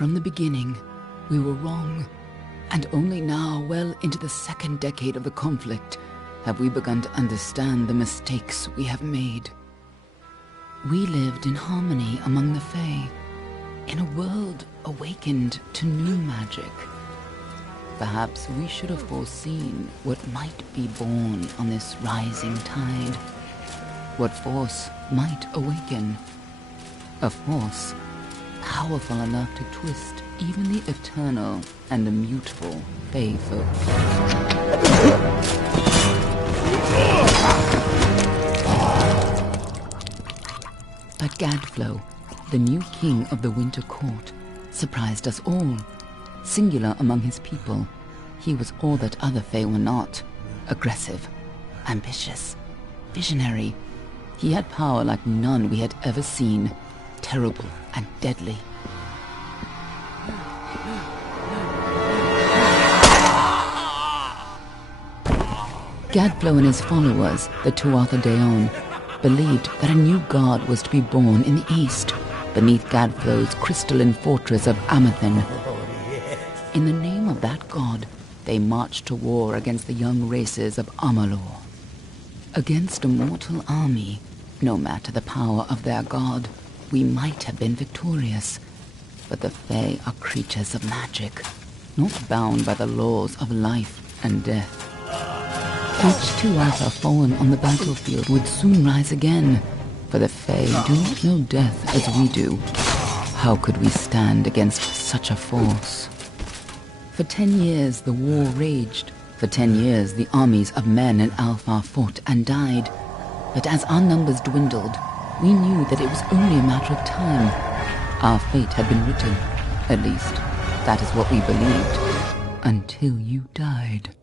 From the beginning, we were wrong, and only now, well into the second decade of the conflict, have we begun to understand the mistakes we have made. We lived in harmony among the Fae, in a world awakened to new magic. Perhaps we should have foreseen what might be born on this rising tide. What force might awaken. A force powerful enough to twist even the eternal and immutable Fae folk. But Gadflow, the new king of the Winter Court, surprised us all. Singular among his people, he was all that other Fae were not. Aggressive, ambitious, visionary. He had power like none we had ever seen, terrible and deadly. Gadflow and his followers, the Tuatha Deon, believed that a new god was to be born in the east, beneath Gadflow's crystalline fortress of Amathen. In the name of that god, they marched to war against the young races of Amalur. Against a mortal army, no matter the power of their god, we might have been victorious. But the Fae are creatures of magic, not bound by the laws of life and death. Each Tuatha fallen on the battlefield would soon rise again, for the Fae do not know death as we do. How could we stand against such a force? For 10 years the war raged. For 10 years the armies of men and Alpha fought and died. But as our numbers dwindled, we knew that it was only a matter of time. Our fate had been written. At least, that is what we believed. Until you died.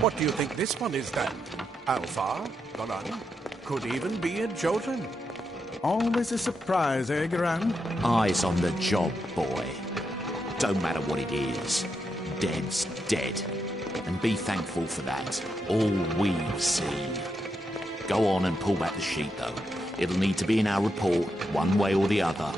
What do you think this one is then? Alpha? Garan? Could even be a Jotun. Always a surprise, eh, Garan? Eyes on the job, boy. Don't matter what it is. Dead's dead. And be thankful for that. All we've seen. Go on and pull back the sheet, though. It'll need to be in our report, one way or the other.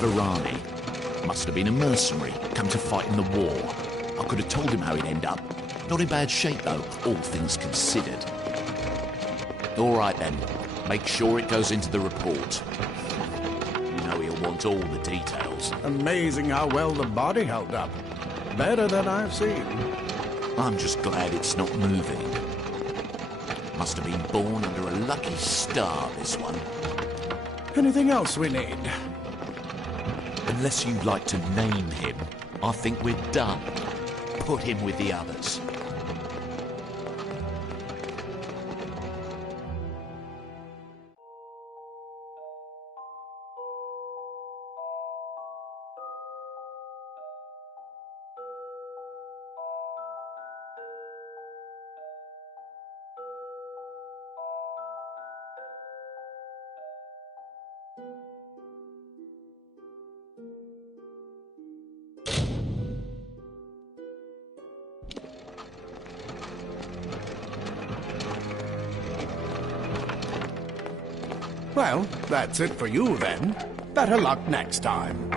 Varani. Must have been a mercenary, come to fight in the war. I could have told him how he'd end up. Not in bad shape, though, all things considered. All right, then. Make sure it goes into the report. You know he'll want all the details. Amazing how well the body held up. Better than I've seen. I'm just glad it's not moving. Must have been born under a lucky star, this one. Anything else we need? Unless you'd like to name him, I think we're done. Put him with the others. Well, that's it for you then. Better luck next time.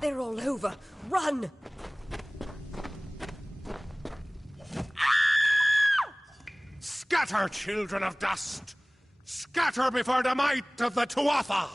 They're all over. Run! Scatter, children of dust! Scatter before the might of the Tuatha!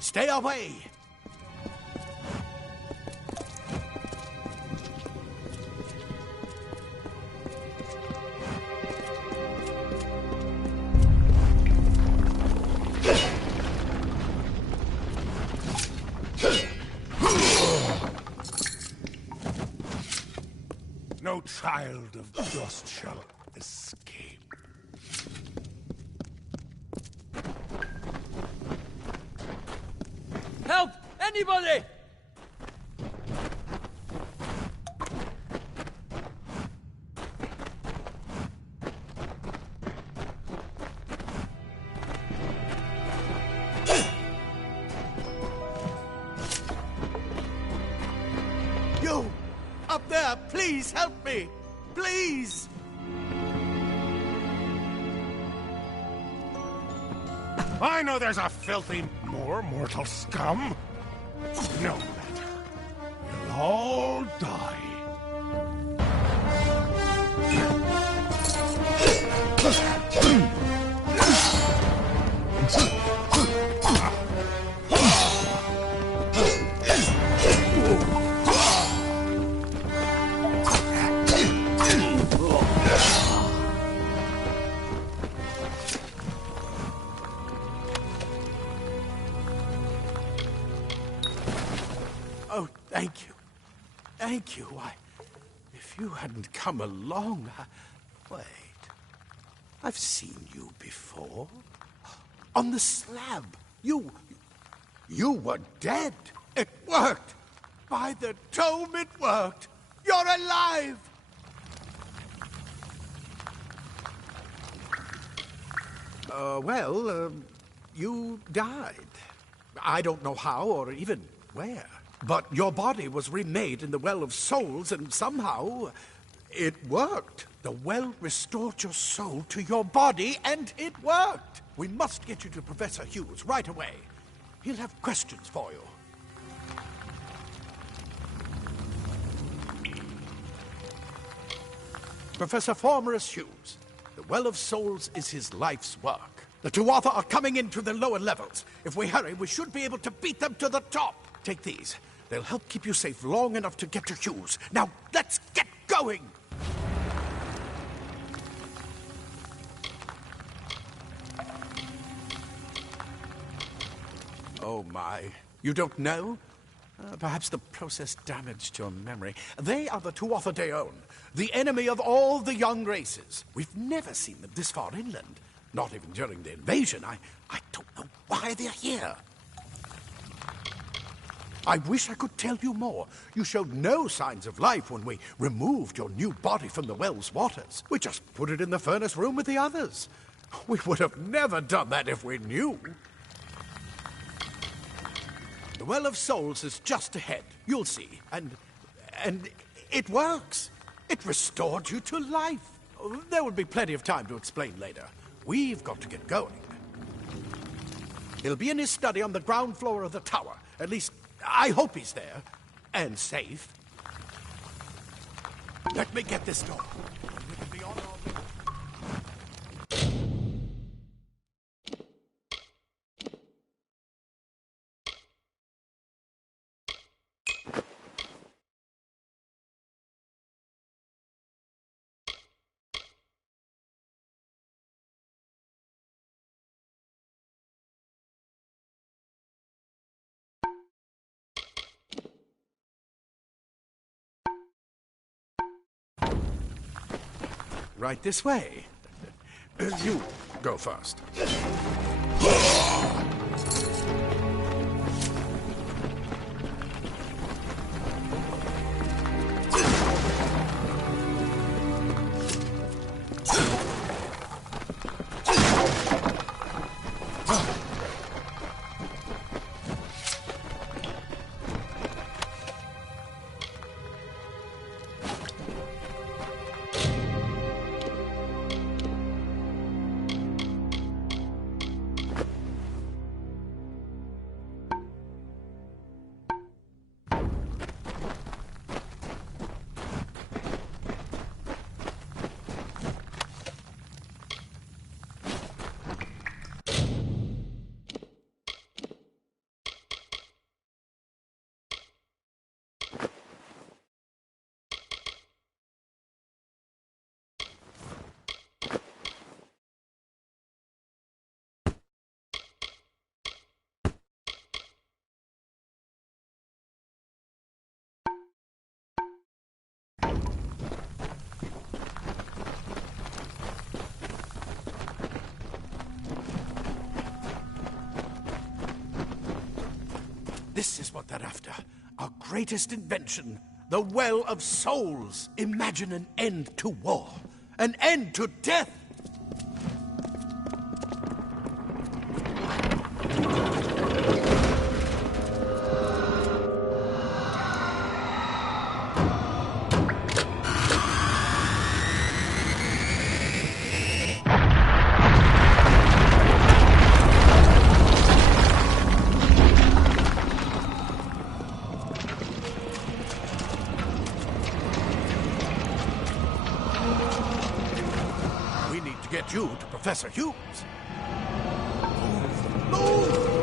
Stay away! No child of dust shall escape. Help! Anybody! You! Up there! Please help me! Please! I know there's a filthy more mortal scum. No matter. You'll all die. Oh, thank you. Thank you. If you hadn't come along, Wait. I've seen you before. On the slab. You were dead. It worked. By the tome, it worked. You're alive. You died. I don't know how or even where. But your body was remade in the Well of Souls, and somehow it worked. The well restored your soul to your body, and it worked. We must get you to Professor Hughes right away. He'll have questions for you. Professor Formerus Hughes, the Well of Souls is his life's work. The Tuatha are coming into the lower levels. If we hurry, we should be able to beat them to the top. Take these. They'll help keep you safe long enough to get to Hughes. Now, let's get going! Oh, my. You don't know? Perhaps the process damaged your memory. They are the Tuatha Deon, the enemy of all the young races. We've never seen them this far inland. Not even during the invasion. I don't know why they're here. I wish I could tell you more. You showed no signs of life when we removed your new body from the well's waters. We just put it in the furnace room with the others. We would have never done that if we knew. The Well of Souls is just ahead. You'll see. And it works. It restored you to life. There will be plenty of time to explain later. We've got to get going. He'll be in his study on the ground floor of the tower. At least, I hope he's there. And safe. Let me get this door. We can be on our way. Right this way. You go first. This is what they're after. Our greatest invention. The Well of Souls. Imagine an end to war. An end to death. Get you to Professor Humes. Move! Move!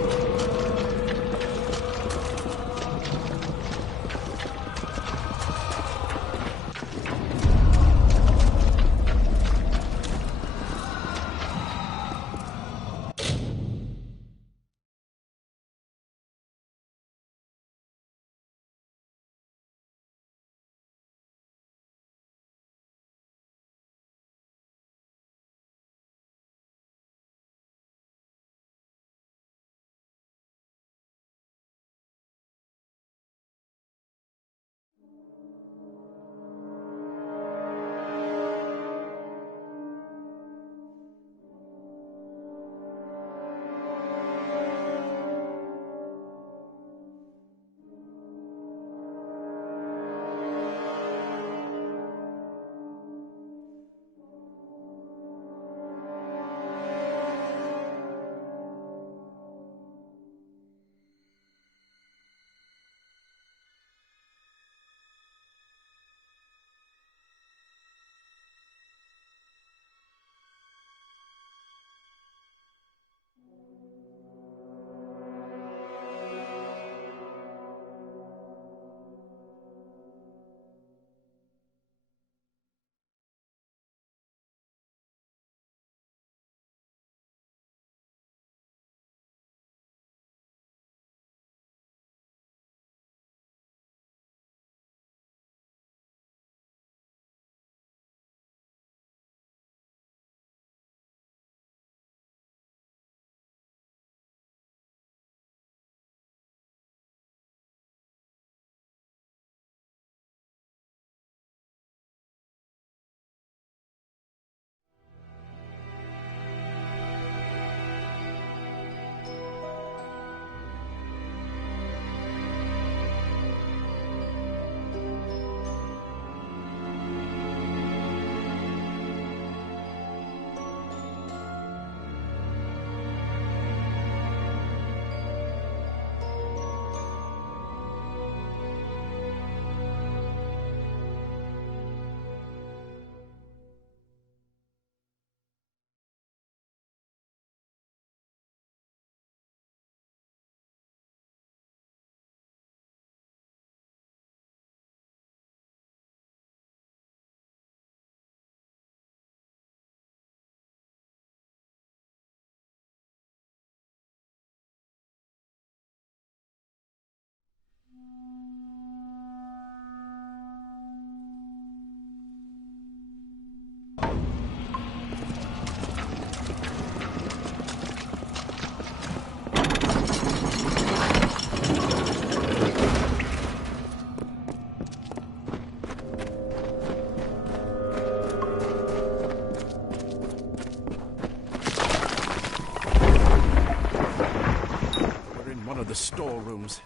The storerooms.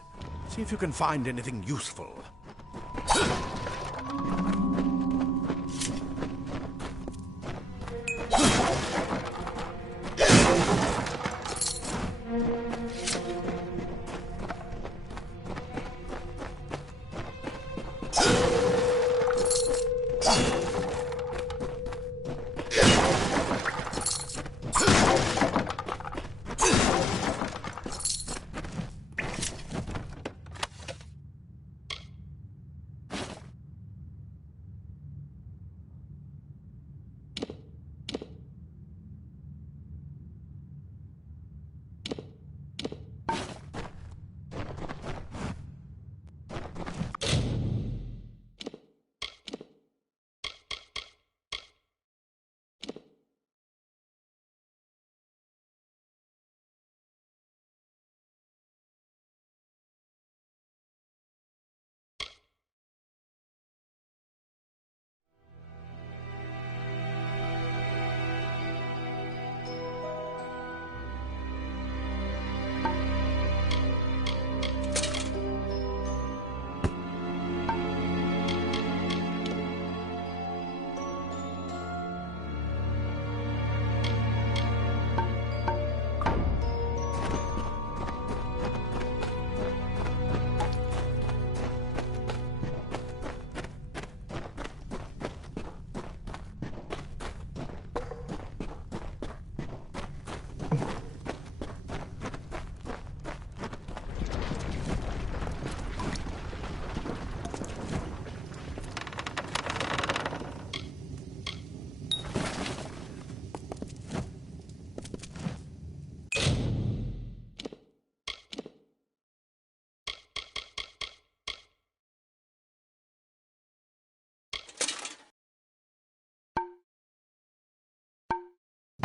See if you can find anything useful.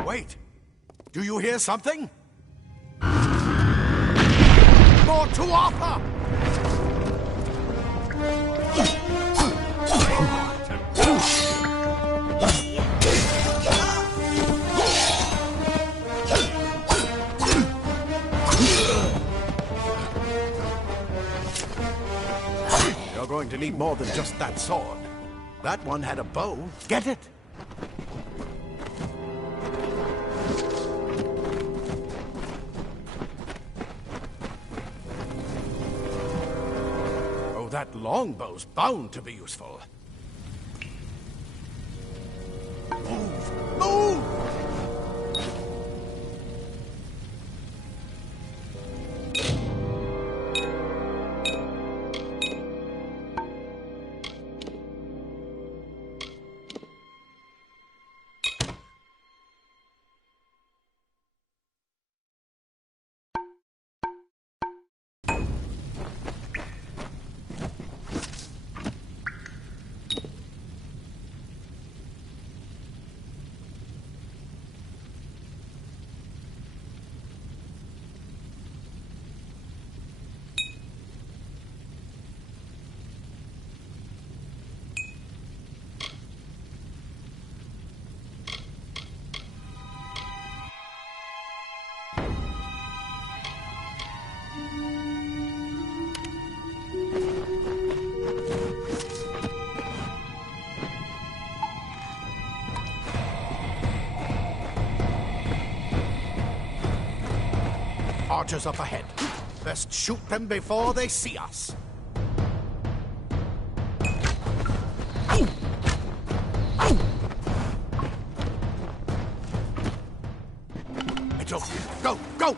Wait! Do you hear something? More to offer! You're going to need more than just that sword. That one had a bow. Get it? That longbow's bound to be useful. Move! Move! Archers up ahead. Best shoot them before they see us. It's over. Go, go!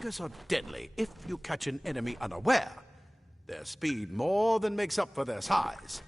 daggers are deadly if you catch an enemy unaware. Their speed more than makes up for their size.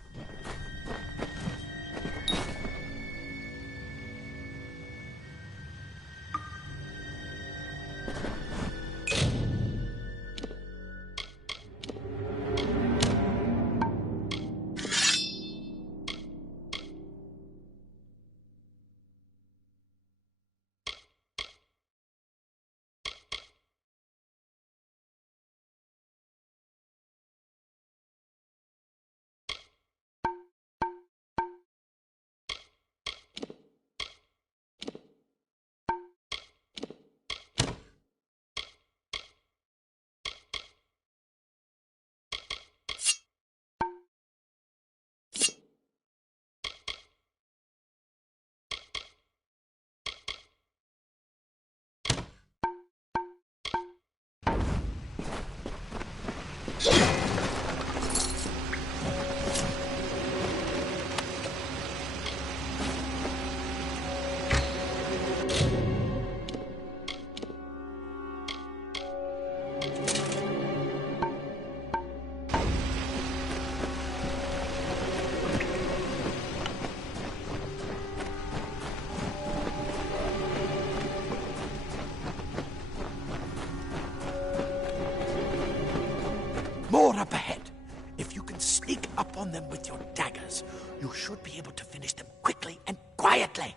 More up ahead. If you can sneak up on them with your daggers, you should be able to finish them quickly and quietly.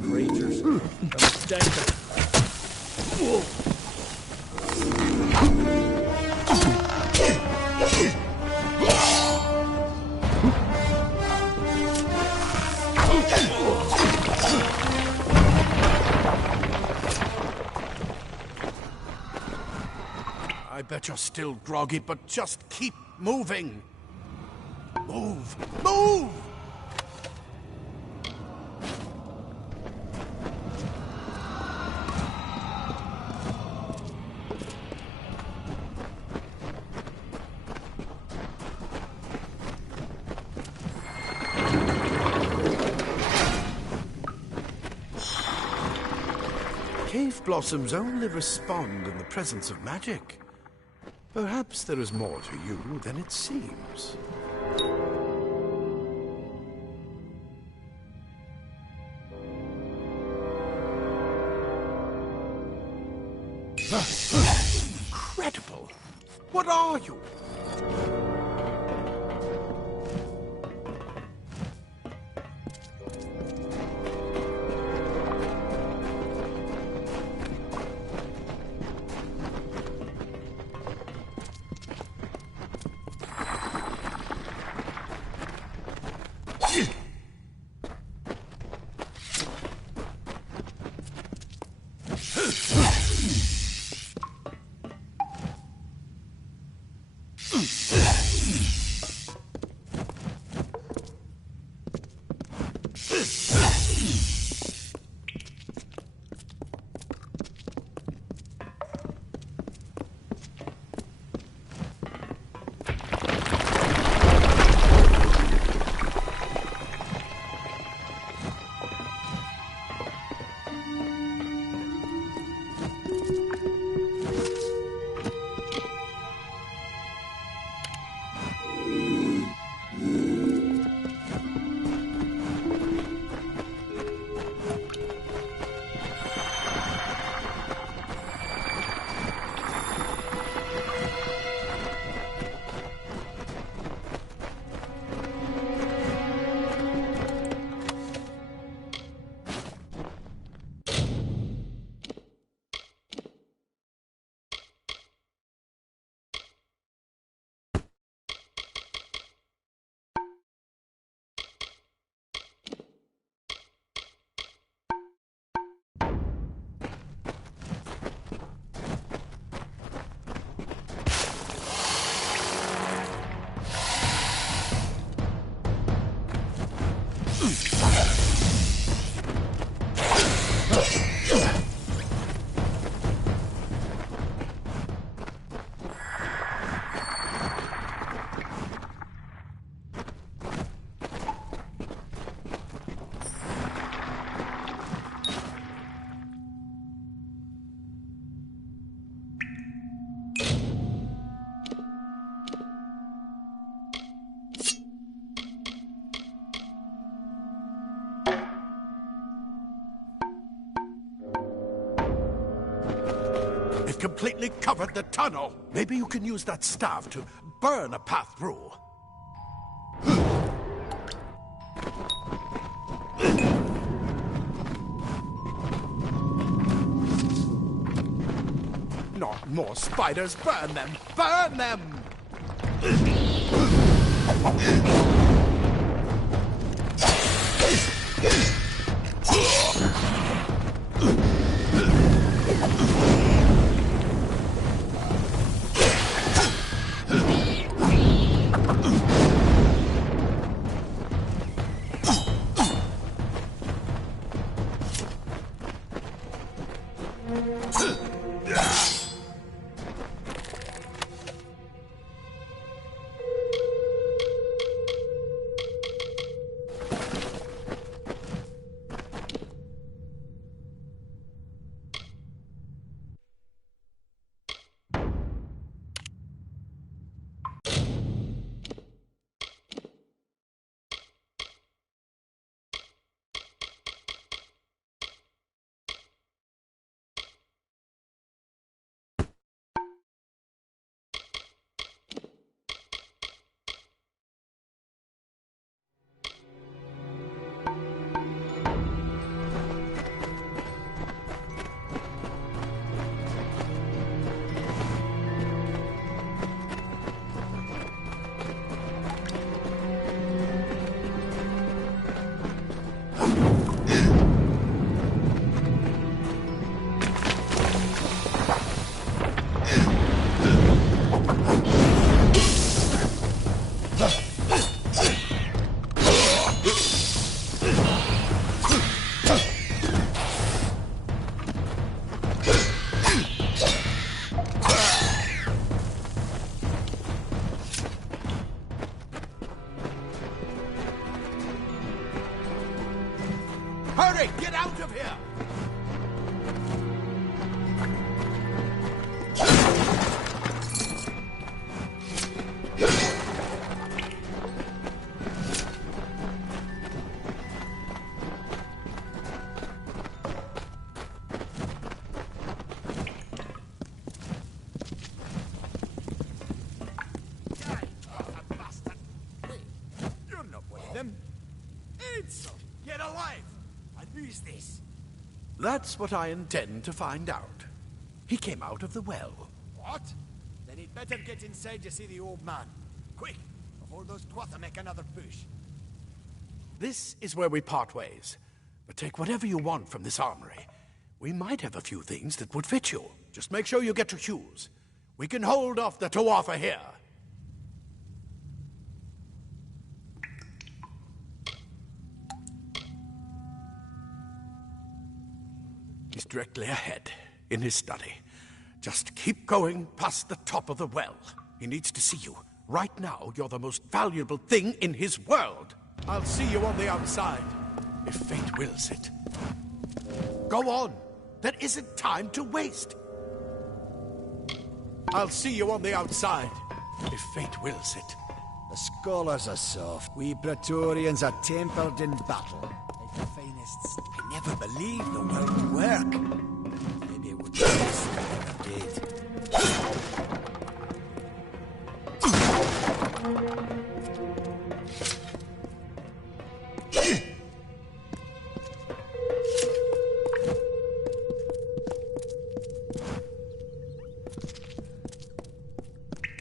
Creatures. A mistake. I bet you're still groggy, but just keep moving. Move! Move! Cave blossoms only respond in the presence of magic. Perhaps there is more to you than it seems. Incredible! What are you? It completely covered the tunnel. Maybe you can use that staff to burn a path through. Not more spiders. Burn them! Burn them! Hurry! Get out of here! You're not one of them. It's... Get alive! Who's this? That's what I intend to find out. He came out of the well. What? Then he'd better get inside to see the old man. Quick, before those Twatha make another push. This is where we part ways. But take whatever you want from this armory. We might have a few things that would fit you. Just make sure you get your shoes. We can hold off the Tuatha here. He's directly ahead, in his study. Just keep going past the top of the well. He needs to see you. Right now, you're the most valuable thing in his world. I'll see you on the outside, if fate wills it. Go on. There isn't time to waste. I'll see you on the outside, if fate wills it. The scholars are soft. We Praetorians are tempered in battle. Like the finest. I never believed the world would work. Maybe it would be best if it did.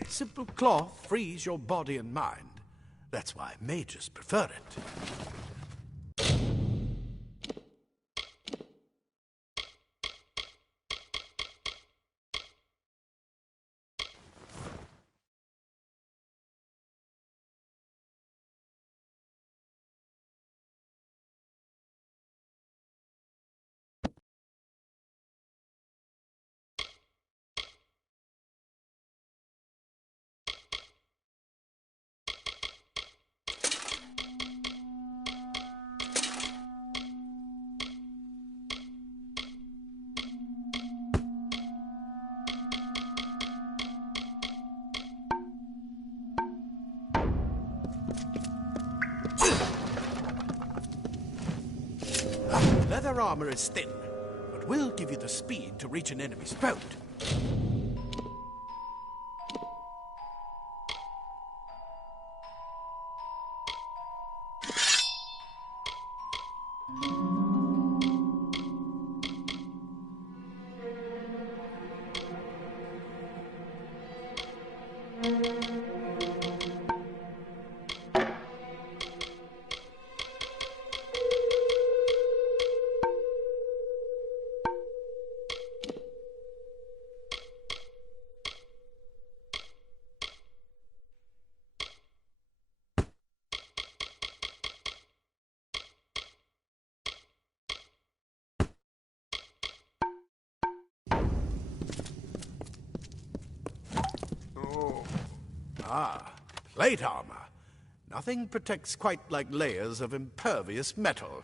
Simple cloth frees your body and mind. That's why mages prefer it. Your armor is thin, but will give you the speed to reach an enemy's throat. Plate armor. Nothing protects quite like layers of impervious metal.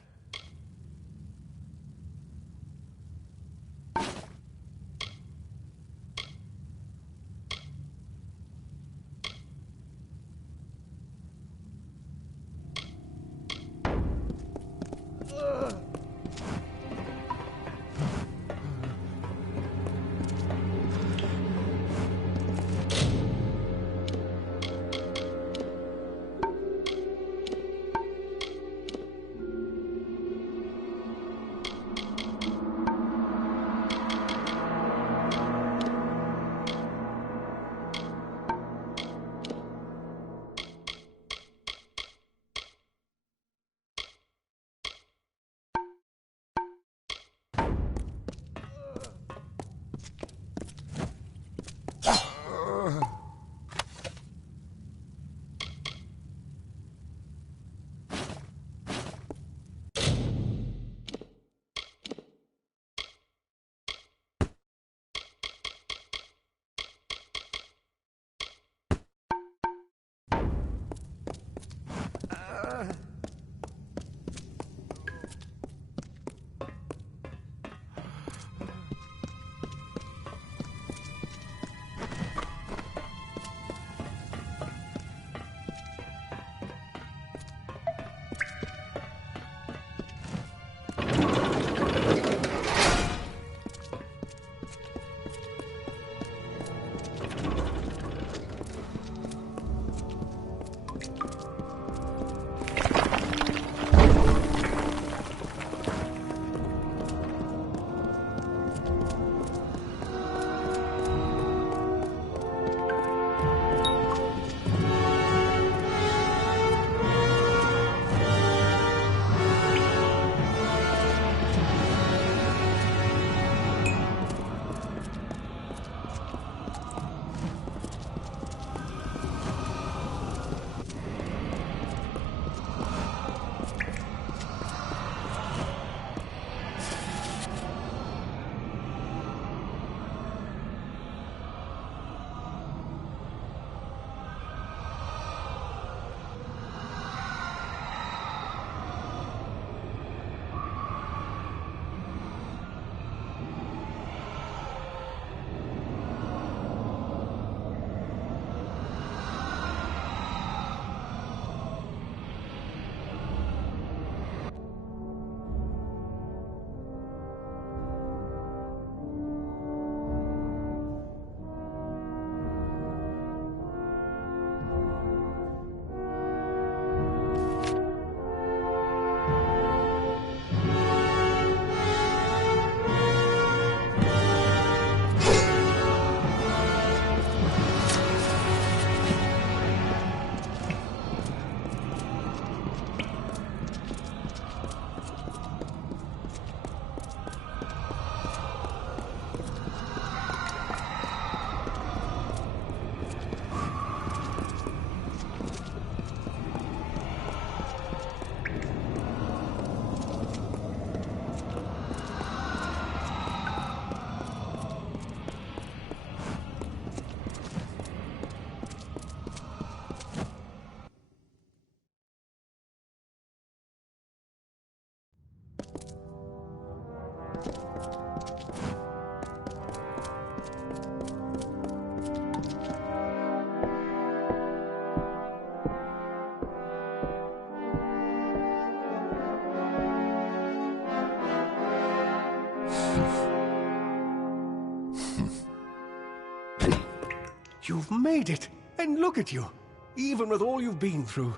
You've made it! And look at you! Even with all you've been through.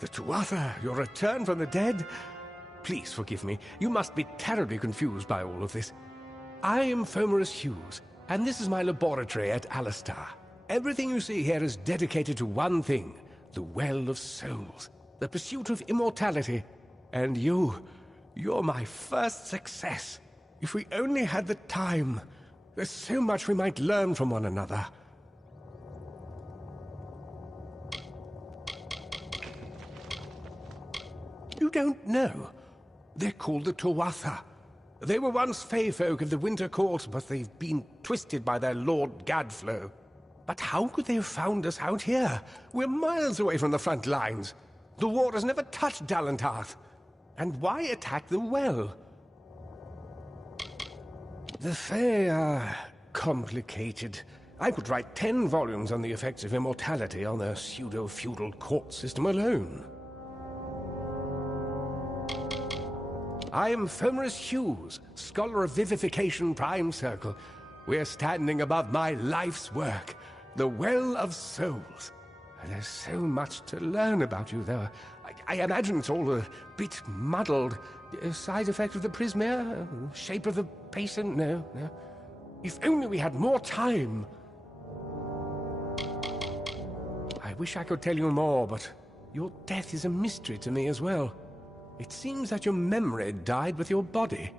The Tuatha, your return from the dead. Please forgive me. You must be terribly confused by all of this. I am Fomerus Hughes, and this is my laboratory at Alistar. Everything you see here is dedicated to one thing, the Well of Souls, the pursuit of immortality. And you're my first success. If we only had the time, there's so much we might learn from one another. You don't know. They're called the Tuatha. They were once Fey folk of the Winter Court, but they've been twisted by their Lord Gadflow. But how could they have found us out here? We're miles away from the front lines. The war has never touched Dalantarth. And why attack the well? The Fey are complicated. I could write 10 volumes on the effects of immortality on their pseudo-feudal court system alone. I am Fomerus Hughes, Scholar of Vivification Prime Circle. We're standing above my life's work, the Well of Souls. And there's so much to learn about you, though. I imagine it's all a bit muddled. A side effect of the prismere? Shape of the basin? No. If only we had more time. I wish I could tell you more, but your death is a mystery to me as well. It seems that your memory died with your body.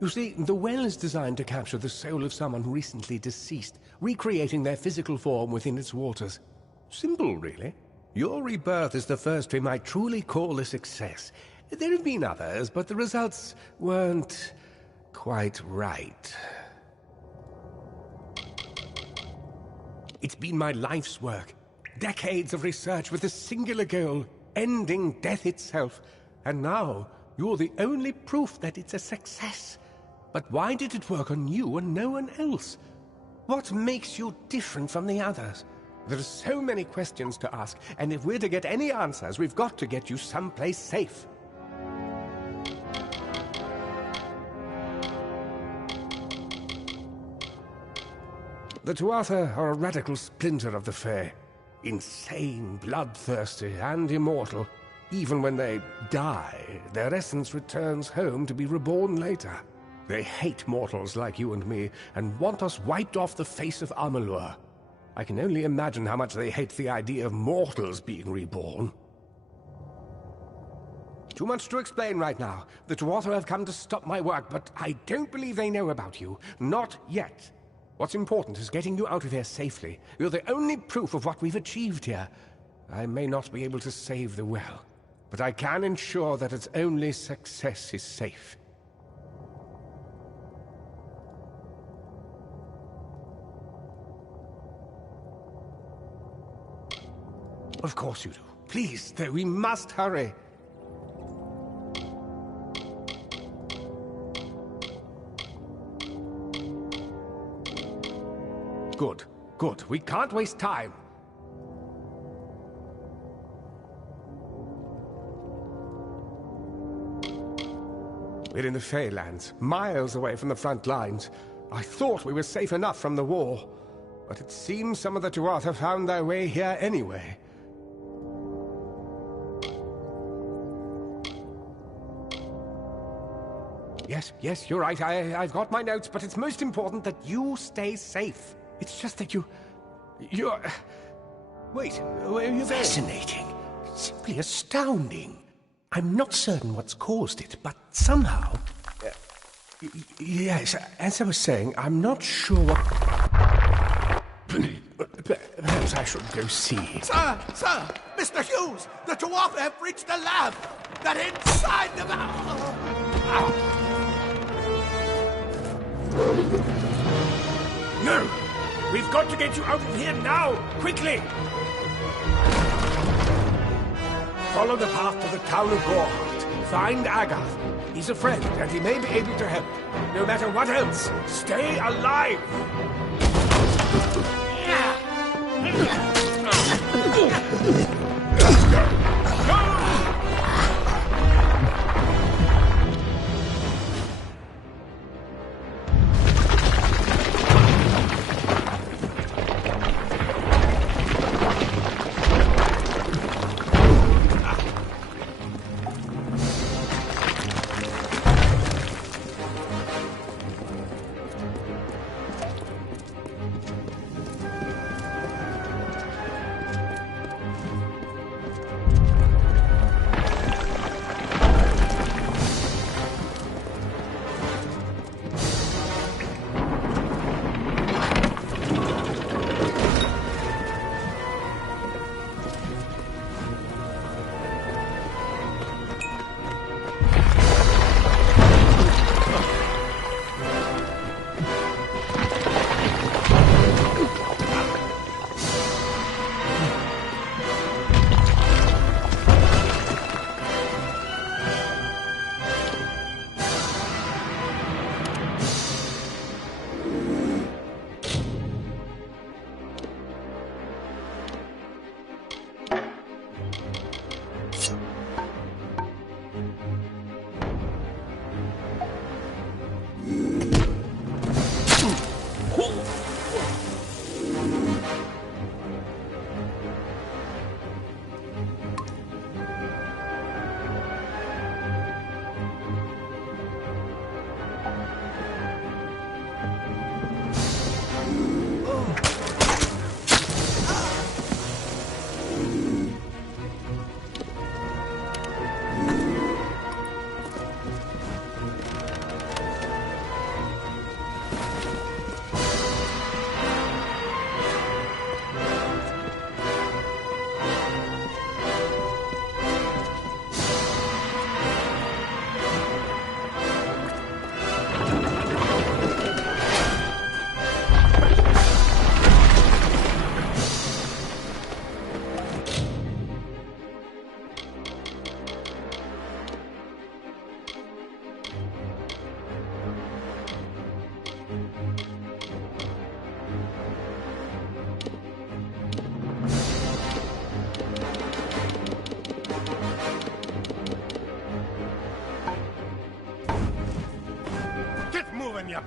You see, the well is designed to capture the soul of someone recently deceased, recreating their physical form within its waters. Simple, really. Your rebirth is the first we might truly call a success. There have been others, but the results weren't quite right. It's been my life's work. Decades of research with a singular goal, ending death itself. And now, you're the only proof that it's a success. But why did it work on you and no one else? What makes you different from the others? There are so many questions to ask, and if we're to get any answers, we've got to get you someplace safe. The Tuatha are a radical splinter of the Fae. Insane, bloodthirsty, and immortal. Even when they die, their essence returns home to be reborn later. They hate mortals like you and me, and want us wiped off the face of Amalur. I can only imagine how much they hate the idea of mortals being reborn. Too much to explain right now. The Tuatha have come to stop my work, but I don't believe they know about you. Not yet. What's important is getting you out of here safely. You're the only proof of what we've achieved here. I may not be able to save the well, but I can ensure that its only success is safe. Of course you do. Please, though, we must hurry. Good, good. We can't waste time. We're in the Feylands, miles away from the front lines. I thought we were safe enough from the war, but it seems some of the Tuatha found their way here anyway. Yes, you're right. I've got my notes, but it's most important that you stay safe. It's just that you're... Wait, where are you going? Fascinating. Simply astounding. I'm not certain what's caused it, but somehow... yes, as I was saying, I'm not sure what... Perhaps I should go see. Sir! Mr. Hughes! The Tuatha have reached the lab! They're inside the lab! No! We've got to get you out of here now! Quickly! Follow the path to the town of Gorhart. Find Agath. He's a friend, and he may be able to help. No matter what else, stay alive! You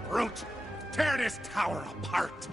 brute! Tear this tower apart!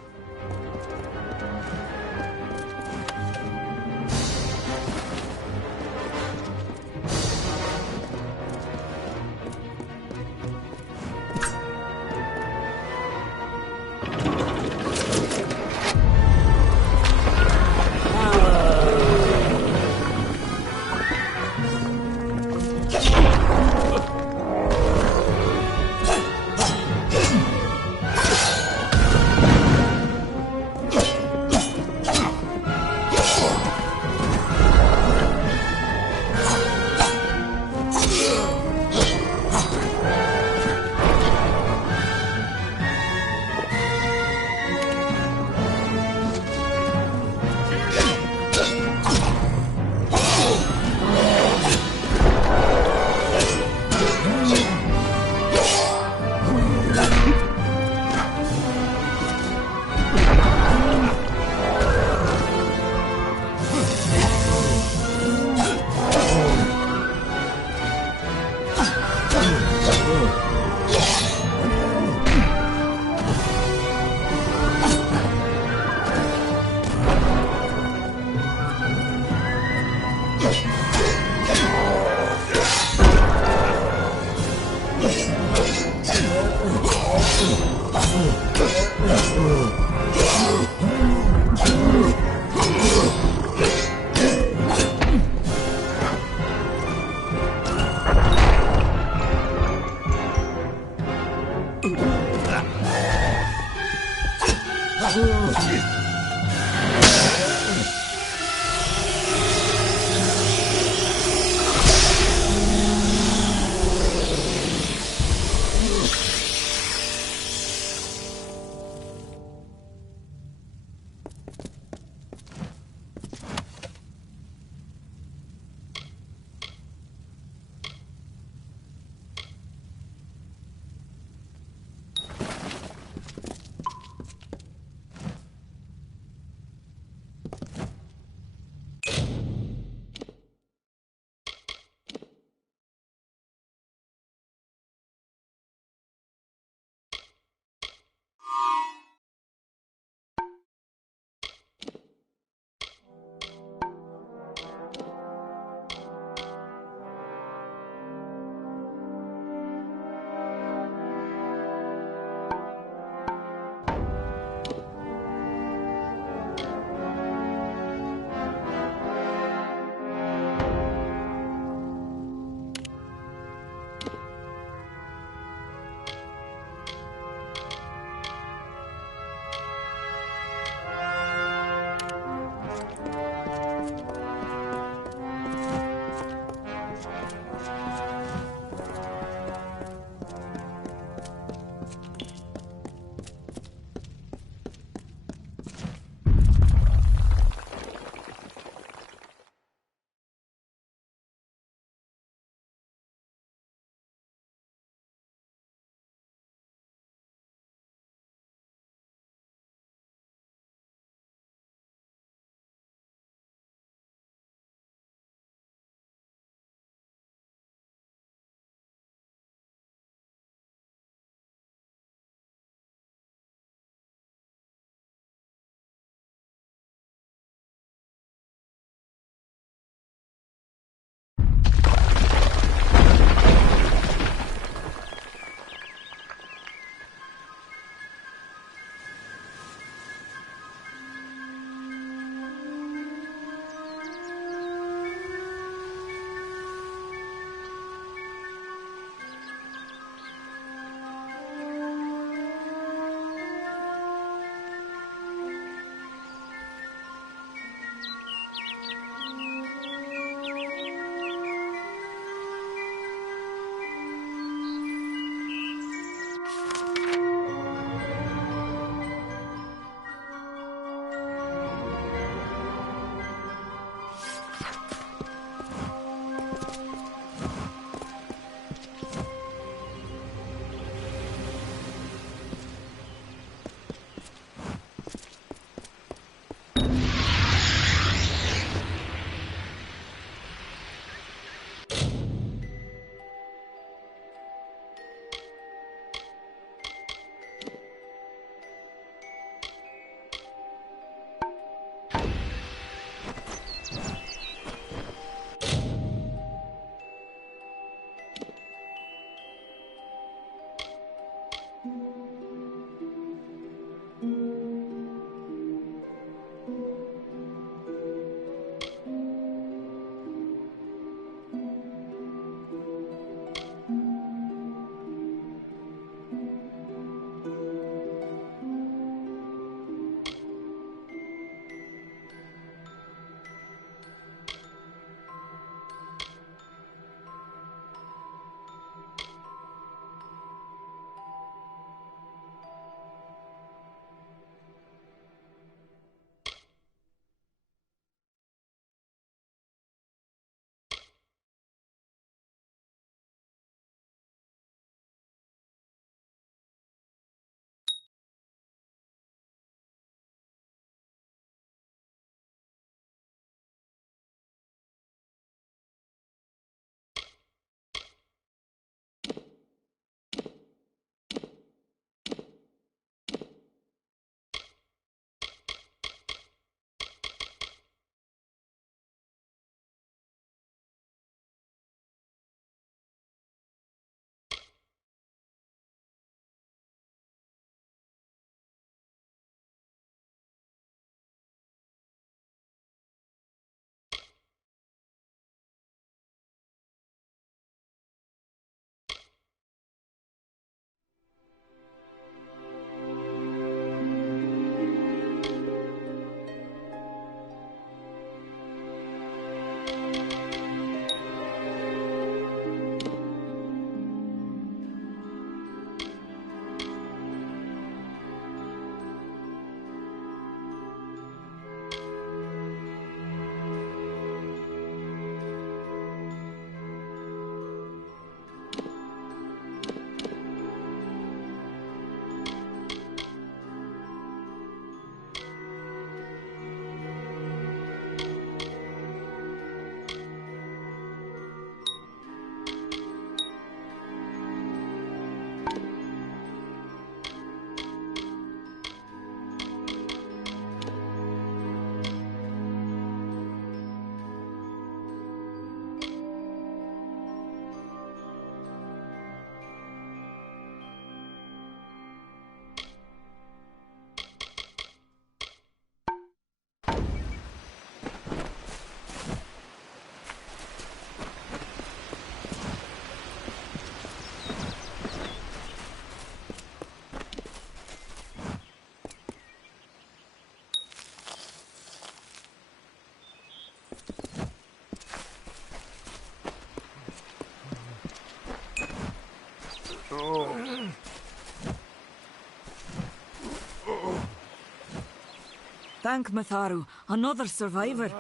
Thank Matharu, another survivor.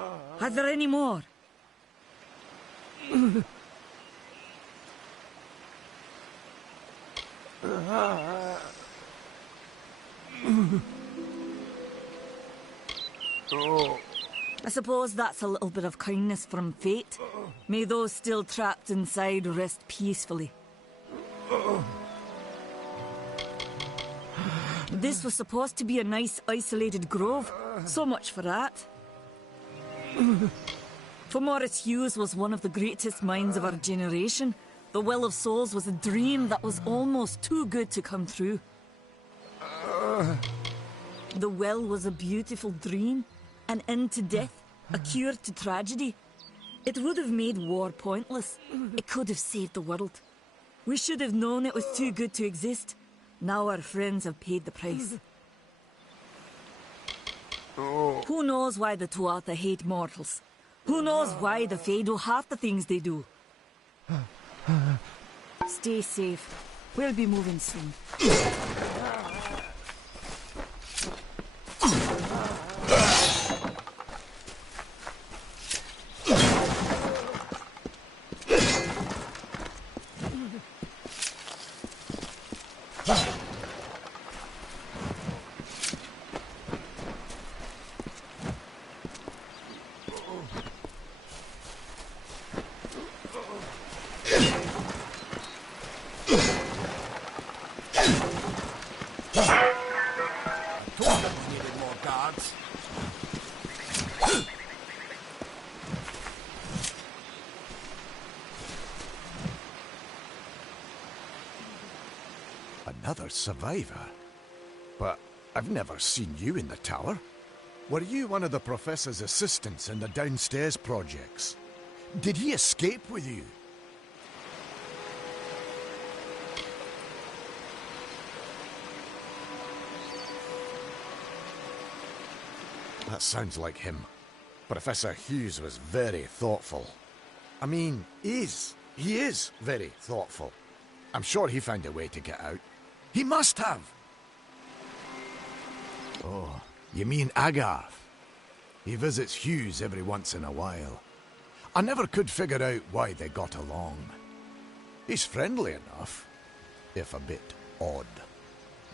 Are there any more? I suppose that's a little bit of kindness from fate. May those still trapped inside rest peacefully. This was supposed to be a nice isolated grove. So much for that. For Maurice Hughes was one of the greatest minds of our generation. The Well of Souls was a dream that was almost too good to come true. The well was a beautiful dream, an end to death, a cure to tragedy. It would have made war pointless. It could have saved the world. We should have known it was too good to exist. Now our friends have paid the price. Who knows why the Tuatha hate mortals? Who knows why the Fae do half the things they do? Stay safe. We'll be moving soon. Another survivor? But I've never seen you in the tower. Were you one of the Professor's assistants in the downstairs projects? Did he escape with you? That sounds like him. Professor Hughes was very thoughtful. I mean, he is very thoughtful. I'm sure he found a way to get out. He must have! Oh, you mean Agarth? He visits Hughes every once in a while. I never could figure out why they got along. He's friendly enough, if a bit odd.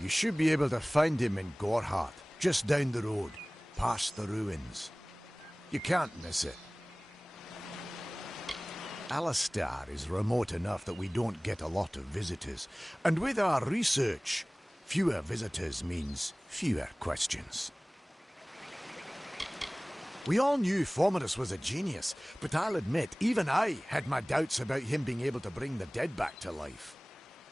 You should be able to find him in Gorhart, just down the road, past the ruins. You can't miss it. Alistar is remote enough that we don't get a lot of visitors, and with our research, fewer visitors means fewer questions. We all knew Fomerus was a genius, but I'll admit, even I had my doubts about him being able to bring the dead back to life.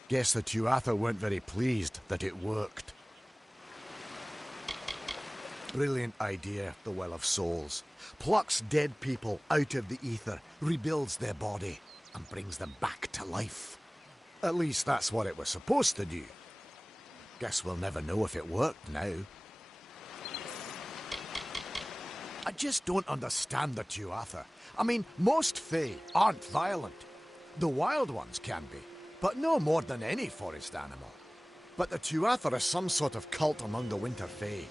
Guess the Tuatha weren't very pleased that it worked. Brilliant idea, the Well of Souls. Plucks dead people out of the ether, rebuilds their body, and brings them back to life. At least that's what it was supposed to do. Guess we'll never know if it worked now. I just don't understand the Tuatha. I mean, most Fae aren't violent. The wild ones can be, but no more than any forest animal. But the Tuatha are some sort of cult among the Winter Fae.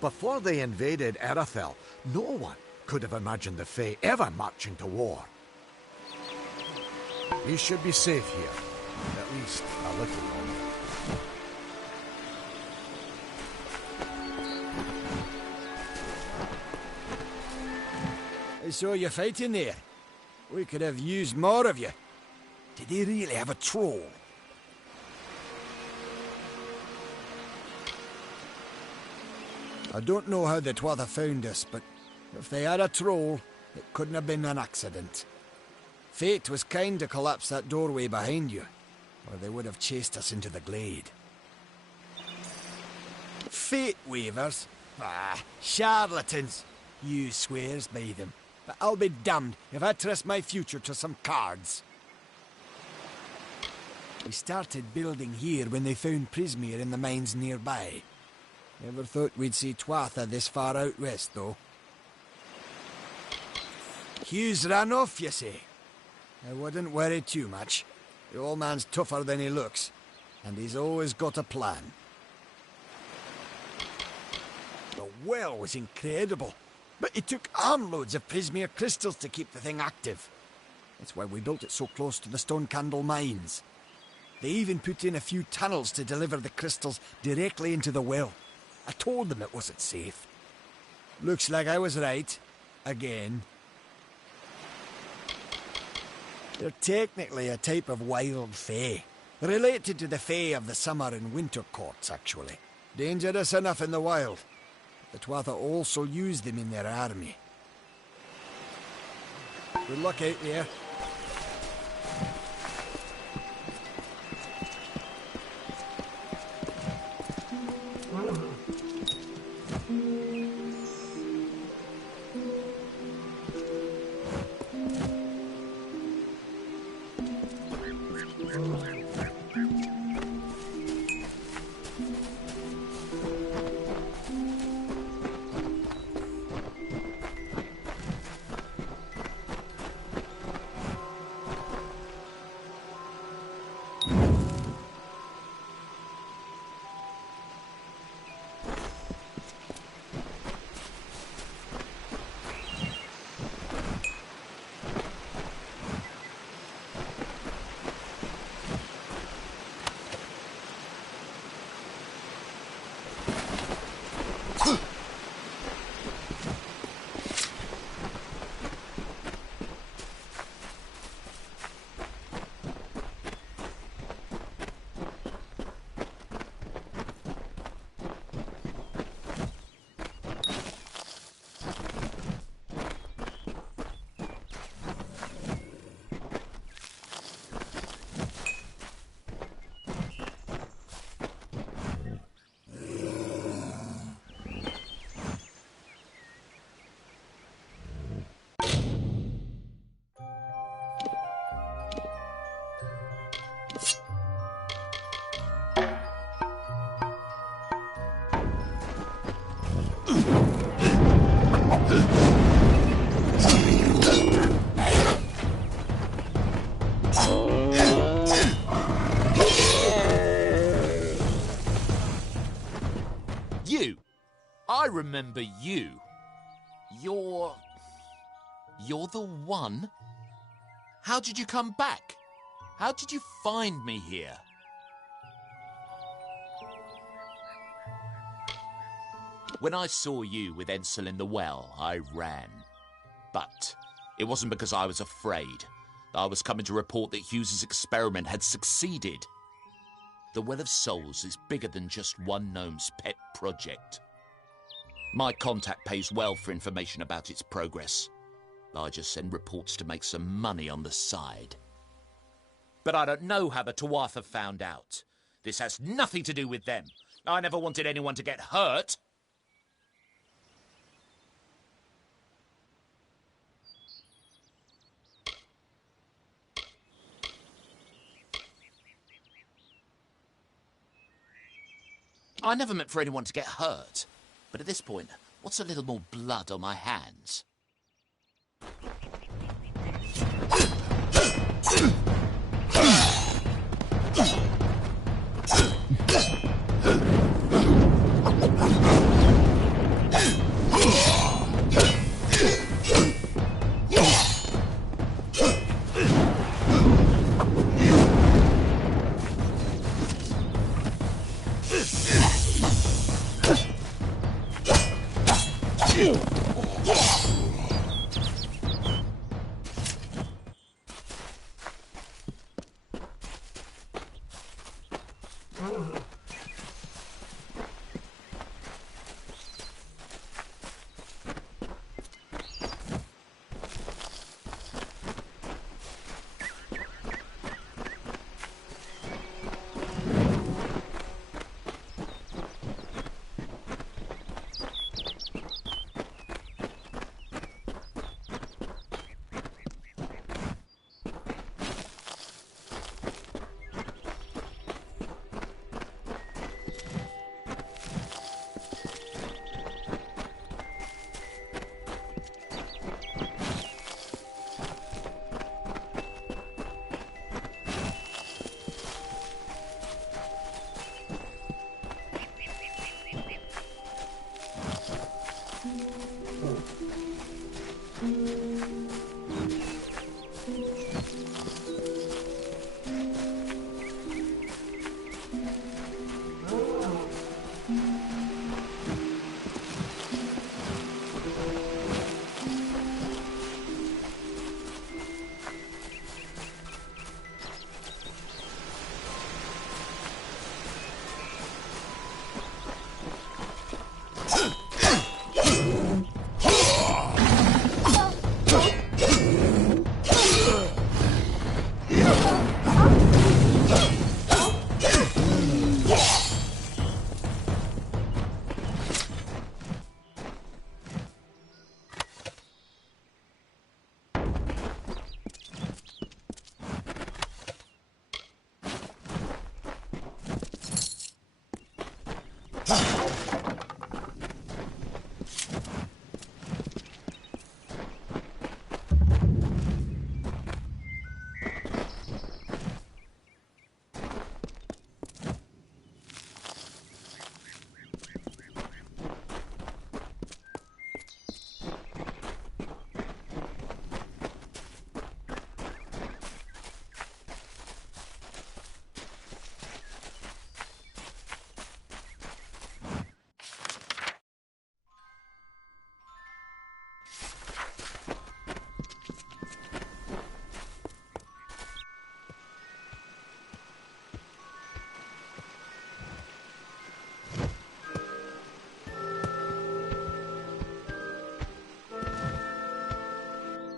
Before they invaded Erythel, no one could have imagined the Fae ever marching to war. We should be safe here, at least a little longer. I saw you fighting there. We could have used more of you. Did they really have a troll? I don't know how the Tuatha found us, but if they had a troll, it couldn't have been an accident. Fate was kind to collapse that doorway behind you, or they would have chased us into the glade. Fate weavers? Ah, charlatans. You swears by them. But I'll be damned if I trust my future to some cards. We started building here when they found Prismere in the mines nearby. Never thought we'd see Tuatha this far out west, though. Hughes ran off, you say? I wouldn't worry too much. The old man's tougher than he looks, and he's always got a plan. The well was incredible, but it took armloads of prismere crystals to keep the thing active. That's why we built it so close to the Stone Candle mines. They even put in a few tunnels to deliver the crystals directly into the well. I told them it wasn't safe. Looks like I was right. Again. They're technically a type of wild fae. Related to the fae of the summer and winter courts, actually. Dangerous enough in the wild. The Tuatha also use them in their army. Good luck out there. I remember you. You're the one? How did you come back? How did you find me here? When I saw you with Ensel in the well, I ran. But it wasn't because I was afraid. I was coming to report that Hughes's experiment had succeeded. The Well of Souls is bigger than just one gnome's pet project. My contact pays well for information about its progress. I just send reports to make some money on the side. But I don't know how the Tuatha found out. This has nothing to do with them. I never wanted anyone to get hurt. I never meant for anyone to get hurt. But at this point, what's a little more blood on my hands?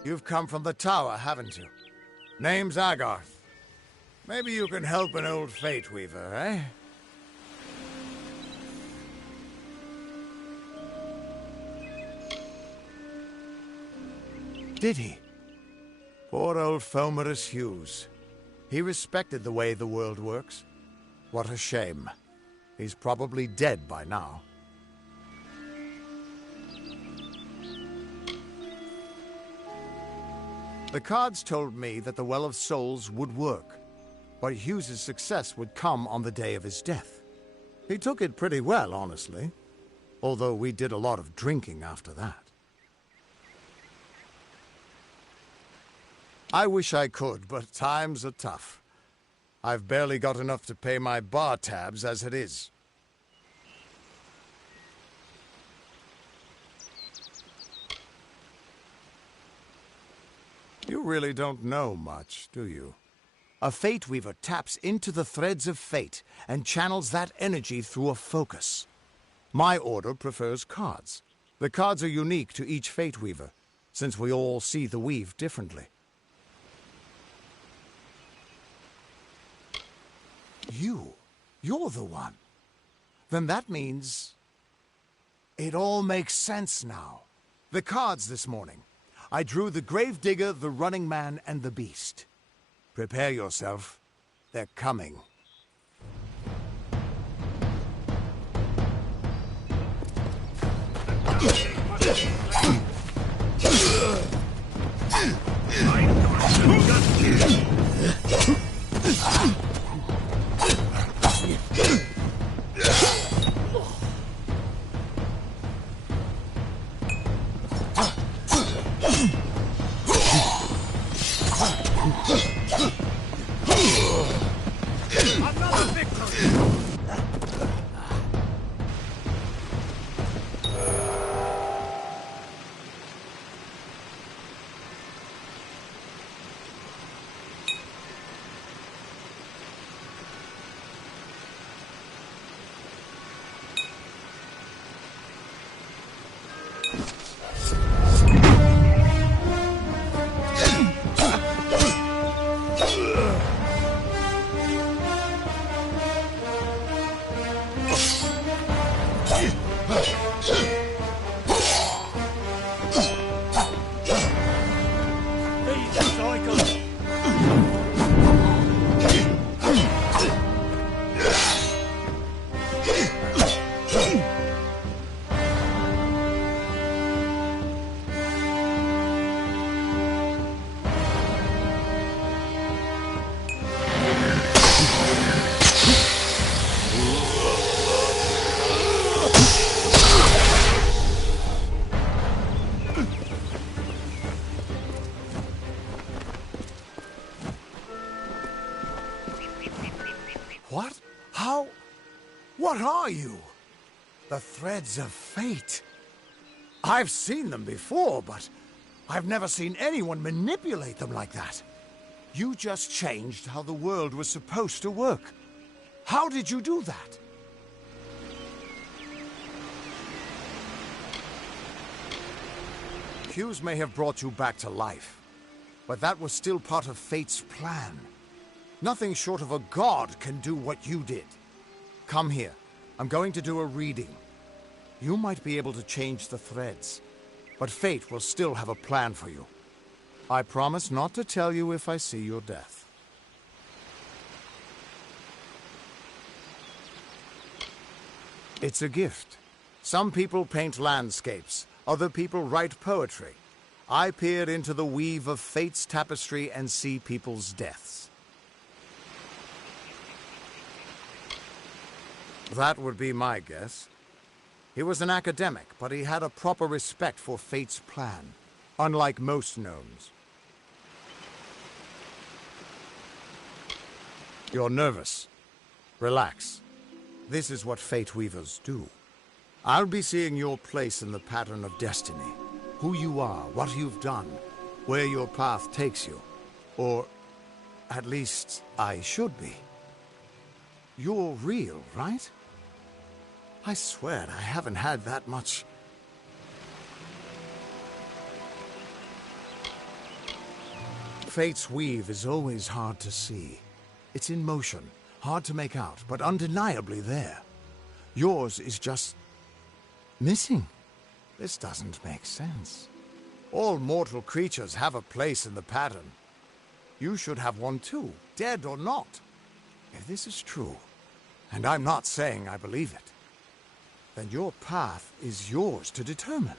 You've come from the tower, haven't you? Name's Agarth. Maybe you can help an old Fate Weaver, eh? Did he? Poor old Fomerus Hughes. He respected the way the world works. What a shame. He's probably dead by now. The cards told me that the Well of Souls would work, but Hughes's success would come on the day of his death. He took it pretty well, honestly, although we did a lot of drinking after that. I wish I could, but times are tough. I've barely got enough to pay my bar tabs as it is. You really don't know much, do you? A Fate Weaver taps into the threads of fate and channels that energy through a focus. My order prefers cards. The cards are unique to each Fate Weaver, since we all see the weave differently. You're the one. Then that means... it all makes sense now. The cards this morning. I drew the Gravedigger, the Running Man, and the Beast. Prepare yourself. They're coming. What? How? What are you? The threads of fate. I've seen them before, but I've never seen anyone manipulate them like that. You just changed how the world was supposed to work. How did you do that? Hughes may have brought you back to life, but that was still part of fate's plan. Nothing short of a god can do what you did. Come here. I'm going to do a reading. You might be able to change the threads, but fate will still have a plan for you. I promise not to tell you if I see your death. It's a gift. Some people paint landscapes, other people write poetry. I peer into the weave of fate's tapestry and see people's deaths. That would be my guess. He was an academic, but he had a proper respect for fate's plan, unlike most gnomes. You're nervous. Relax. This is what fate weavers do. I'll be seeing your place in the pattern of destiny. Who you are, what you've done, where your path takes you. Or, at least, I should be. You're real, right? I swear I haven't had that much. Fate's weave is always hard to see. It's in motion, hard to make out, but undeniably there. Yours is just missing. This doesn't make sense. All mortal creatures have a place in the pattern. You should have one too, dead or not. If this is true, and I'm not saying I believe it, then your path is yours to determine.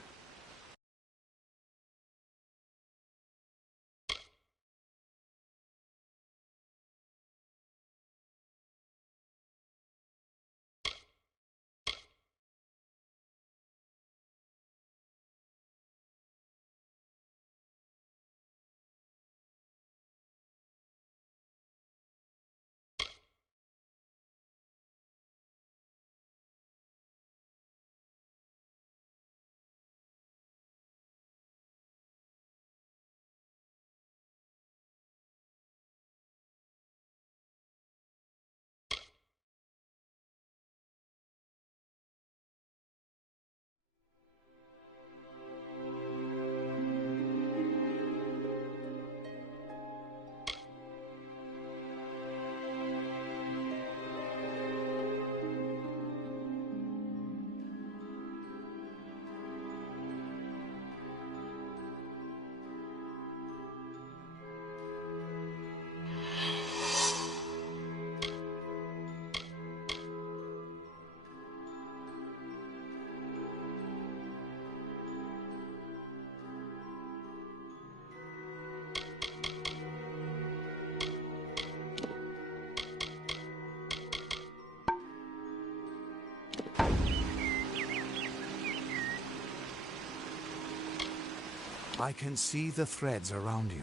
I can see the threads around you,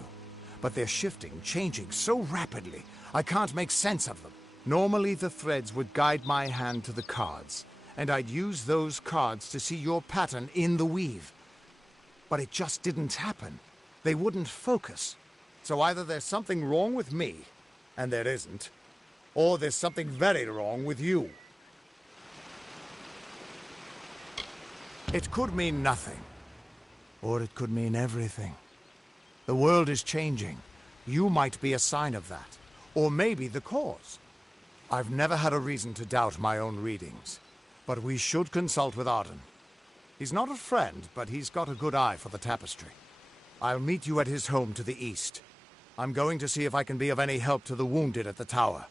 but they're shifting, changing so rapidly, I can't make sense of them. Normally the threads would guide my hand to the cards, and I'd use those cards to see your pattern in the weave. But it just didn't happen. They wouldn't focus. So either there's something wrong with me, and there isn't, or there's something very wrong with you. It could mean nothing. Or it could mean everything. The world is changing. You might be a sign of that. Or maybe the cause. I've never had a reason to doubt my own readings. But we should consult with Arden. He's not a friend, but he's got a good eye for the tapestry. I'll meet you at his home to the east. I'm going to see if I can be of any help to the wounded at the tower.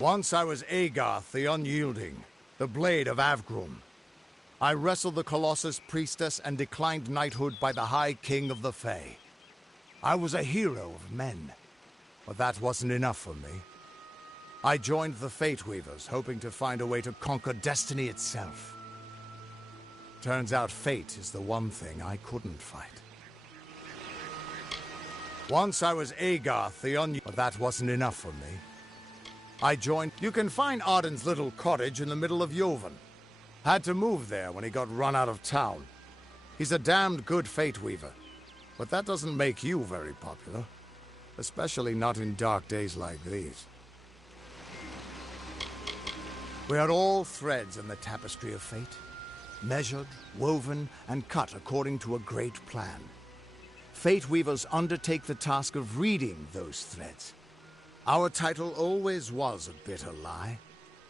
Once I was Agarth the Unyielding, the Blade of Avgrum. I wrestled the Colossus priestess and declined knighthood by the High King of the Fae. I was a hero of men, but that wasn't enough for me. I joined the Fate Weavers, hoping to find a way to conquer destiny itself. Turns out fate is the one thing I couldn't fight. Once I was Agarth the Unyielding, but that wasn't enough for me. I joined... You can find Arden's little cottage in the middle of Jovan. Had to move there when he got run out of town. He's a damned good fate weaver. But that doesn't make you very popular. Especially not in dark days like these. We are all threads in the tapestry of fate. Measured, woven, and cut according to a great plan. Fate weavers undertake the task of reading those threads. Our title always was a bitter lie,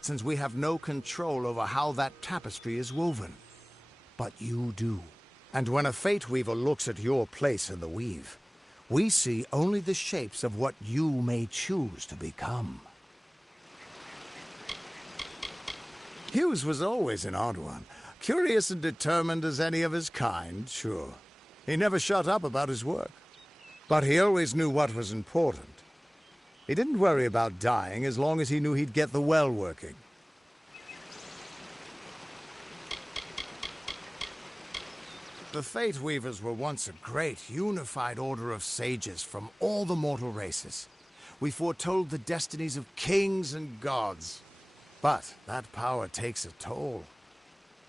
since we have no control over how that tapestry is woven. But you do. And when a fate weaver looks at your place in the weave, We see only the shapes of what you may choose to become. Hughes was always an odd one. Curious and determined as any of his kind, sure. He never shut up about his work. But he always knew what was important. He didn't worry about dying as long as he knew he'd get the well working. The Fate Weavers were once a great, unified order of sages from all the mortal races. We foretold the destinies of kings and gods. But that power takes a toll.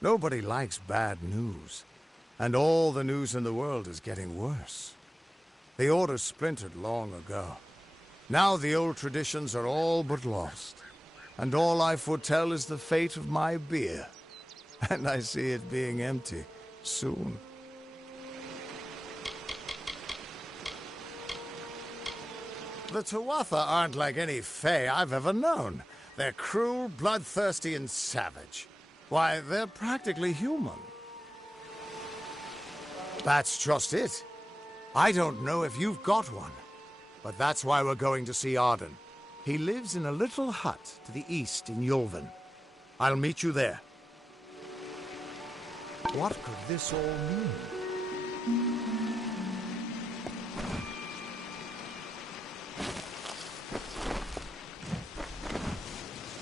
Nobody likes bad news. And all the news in the world is getting worse. The order splintered long ago. Now the old traditions are all but lost. And all I foretell is the fate of my beer. And I see it being empty soon. The Tuatha aren't like any Fae I've ever known. They're cruel, bloodthirsty, and savage. Why, they're practically human. That's just it. I don't know if you've got one, but that's why we're going to see Arden. He lives in a little hut to the east in Yulven. I'll meet you there. What could this all mean?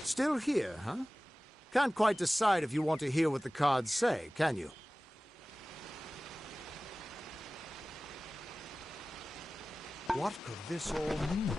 Still here, huh? Can't quite decide if you want to hear what the cards say, can you? What could this all mean?